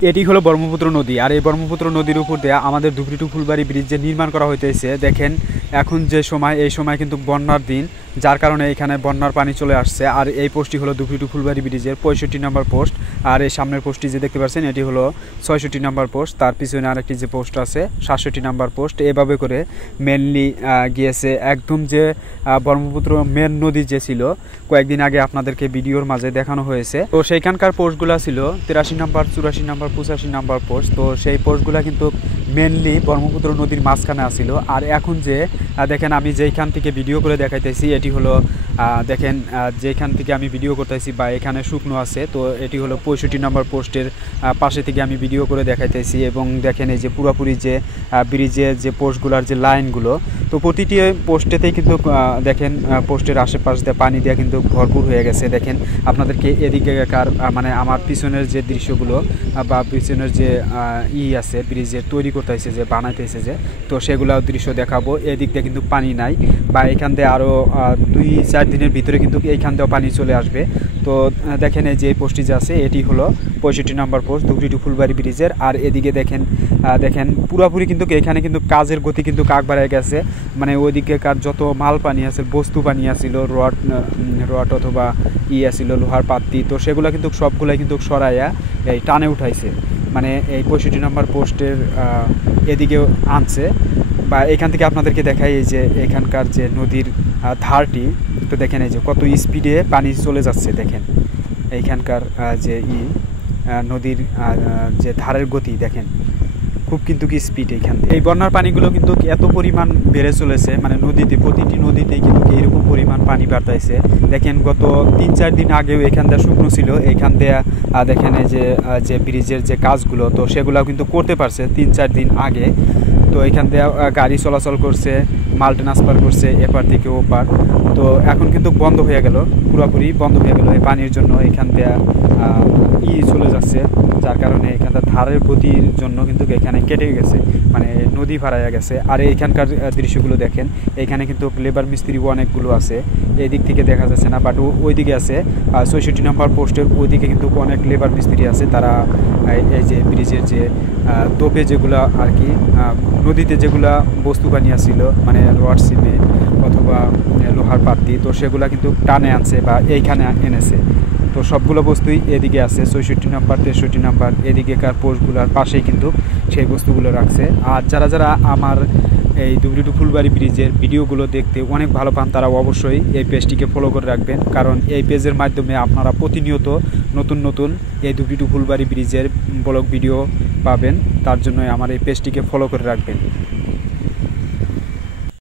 এটি হলো ব্রহ্মপুত্র নদী, আর এই ব্রহ্মপুত্র নদীর উপর দিয়ে আমাদের ধুবড়ী টু ফুলবাড়ি ব্রিজ যে নির্মাণ করা হইতেছে, দেখেন এখন যে সময়, এই সময় কিন্তু বন্যার দিন, যার কারণে এখানে বন্যার পানি চলে আসছে। আর এই পোস্টটি হলো ধুবড়ী টু ফুলবাড়ি ব্রিজের 65 নম্বর পোস্ট। আর এই সামনের পোস্টটি যে দেখতে পাচ্ছেন এটি হলো 66 নম্বর পোস্ট। তার পিছনে আরেকটি যে পোস্ট আছে 67 নম্বর পোস্ট। এভাবে করে মেনলি গিয়েছে একদম যে ব্রহ্মপুত্র মেন নদী যে ছিল, কয়েকদিন আগে আপনাদেরকে ভিডিওর মাঝে দেখানো হয়েছে। তো সেইখানকার পোস্টগুলো ছিল 83 নম্বর, 84 নম্বর, 85 নম্বর পোস্ট। তো সেই পোস্টগুলো কিন্তু মেনলি ব্রহ্মপুত্র নদীর মাঝখানে আসিল। আর এখন যে দেখেন আমি যেইখান থেকে ভিডিও করে দেখাইতেছি, এটি হলো দেখেন যেখান থেকে আমি ভিডিও করতেছি বা এখানে শুকনো আছে, তো এটি হলো 65 নম্বর পোস্টের পাশে থেকে আমি ভিডিও করে দেখাইতেছি। এবং দেখেন এই যে পুরোপুরি যে ব্রিজের যে পোস্টগুলোর যে লাইনগুলো, তো প্রতিটি পোস্টেতেই কিন্তু দেখেন পোস্টের আশেপাশ দিয়ে পানি দিয়ে কিন্তু ভরপুর হয়ে গেছে। দেখেন আপনাদেরকে এদিকে মানে আমার পিছনের যে দৃশ্যগুলো বা পিছনের যে আছে ব্রিজের তৈরি করতেছে যে বানাইতেছে যে, তো সেগুলো দৃশ্য দেখাবো। এদিক দিয়ে কিন্তু পানি নাই, বা এখান দিয়ে আরও 2-4 দিনের ভিতরে কিন্তু এইখান দিয়েও পানি চলে আসবে। তো দেখেন এই যে পোস্টটি যে আছে এটি হলো 65 নম্বর পোস্ট ধুবড়ী টু ফুলবাড়ি ব্রিজের। আর এদিকে দেখেন পুরোপুরি কিন্তু এখানে কিন্তু কাজের গতি কিন্তু কাক বাড়ায় গেছে। মানে ওইদিকে কার যত মাল পানি আছে, বস্তু পানি আসছিল, রড অথবা আসছিল লোহার পাত্তি, তো সেগুলো কিন্তু সবগুলাই কিন্তু সরাইয়া এই টানে উঠাইছে, মানে এই 65 নম্বর পোস্টের এদিকেও আনছে। বা এখান থেকে আপনাদেরকে দেখাই এই যে এখানকার যে নদীর ধারটি, তো দেখেন এই যে কত স্পিডে পানি চলে যাচ্ছে। দেখেন এইখানকার যে নদীর যে ধারের গতি দেখেন খুব কিন্তু কি স্পিড। এইখান এই বন্যার পানিগুলো কিন্তু এত পরিমাণ বেড়ে চলেছে, মানে নদীতে প্রতিটি নদীতেই কিন্তু এইরকম পরিমাণ পানি বাড়তাইছে। দেখেন গত 3-4 দিন আগেও এখান দিয়ে শুকনো ছিল, এইখান দিয়ে দেখেন এই যে ব্রিজের যে কাজগুলো, তো সেগুলো কিন্তু করতে পারছে 3-4 দিন আগে। তো এখান দিয়ে গাড়ি চলাচল করছে, মাল ট্রান্সফার করছে এপার থেকে ওপার। তো এখন কিন্তু বন্ধ হয়ে গেল, পুরোপুরি বন্ধ হয়ে গেল এই পানির জন্য। এখান দিয়ে চলে যাচ্ছে, যার কারণে এখানকার ধারের গতির জন্য কিন্তু এখানে কেটে গেছে, মানে নদী ভাড়াইয়া গেছে। আর এইখানকার দৃশ্যগুলো দেখেন, এইখানে কিন্তু লেবার মিস্ত্রি অনেকগুলো আছে, এই দিক থেকে দেখা যাচ্ছে না, বাট ওইদিকে আছে 66 নম্বর পোস্টের ওইদিকে কিন্তু অনেক লেবার মিস্ত্রি আছে। তারা এই যে ব্রিজের যে তোপে যেগুলো আর কি নদীতে যেগুলা বস্তু বানিয়ে ছিল, মানে রড সিমেন্ট অথবা লোহার পাত্তি, তো সেগুলো কিন্তু টানে আনছে বা এইখানে এনেছে। তো সবগুলো বস্তুই এদিকে আছে 66 নম্বর, 63 নম্বর এদিকেকার পোস্টগুলোর পাশেই কিন্তু সেই বস্তুগুলো রাখছে। আর যারা আমার এই ধুবড়ী টু ফুলবাড়ি ব্রিজের ভিডিওগুলো দেখতে অনেক ভালো পান, তারা অবশ্যই এই পেজটিকে ফলো করে রাখবেন, কারণ এই পেজের মাধ্যমে আপনারা প্রতিনিয়ত নতুন এই ধুবড়ী টু ফুলবাড়ি ব্রিজের ব্লগ ভিডিও পাবেন। তার জন্য আমার এই পেজটিকে ফলো করে রাখবেন।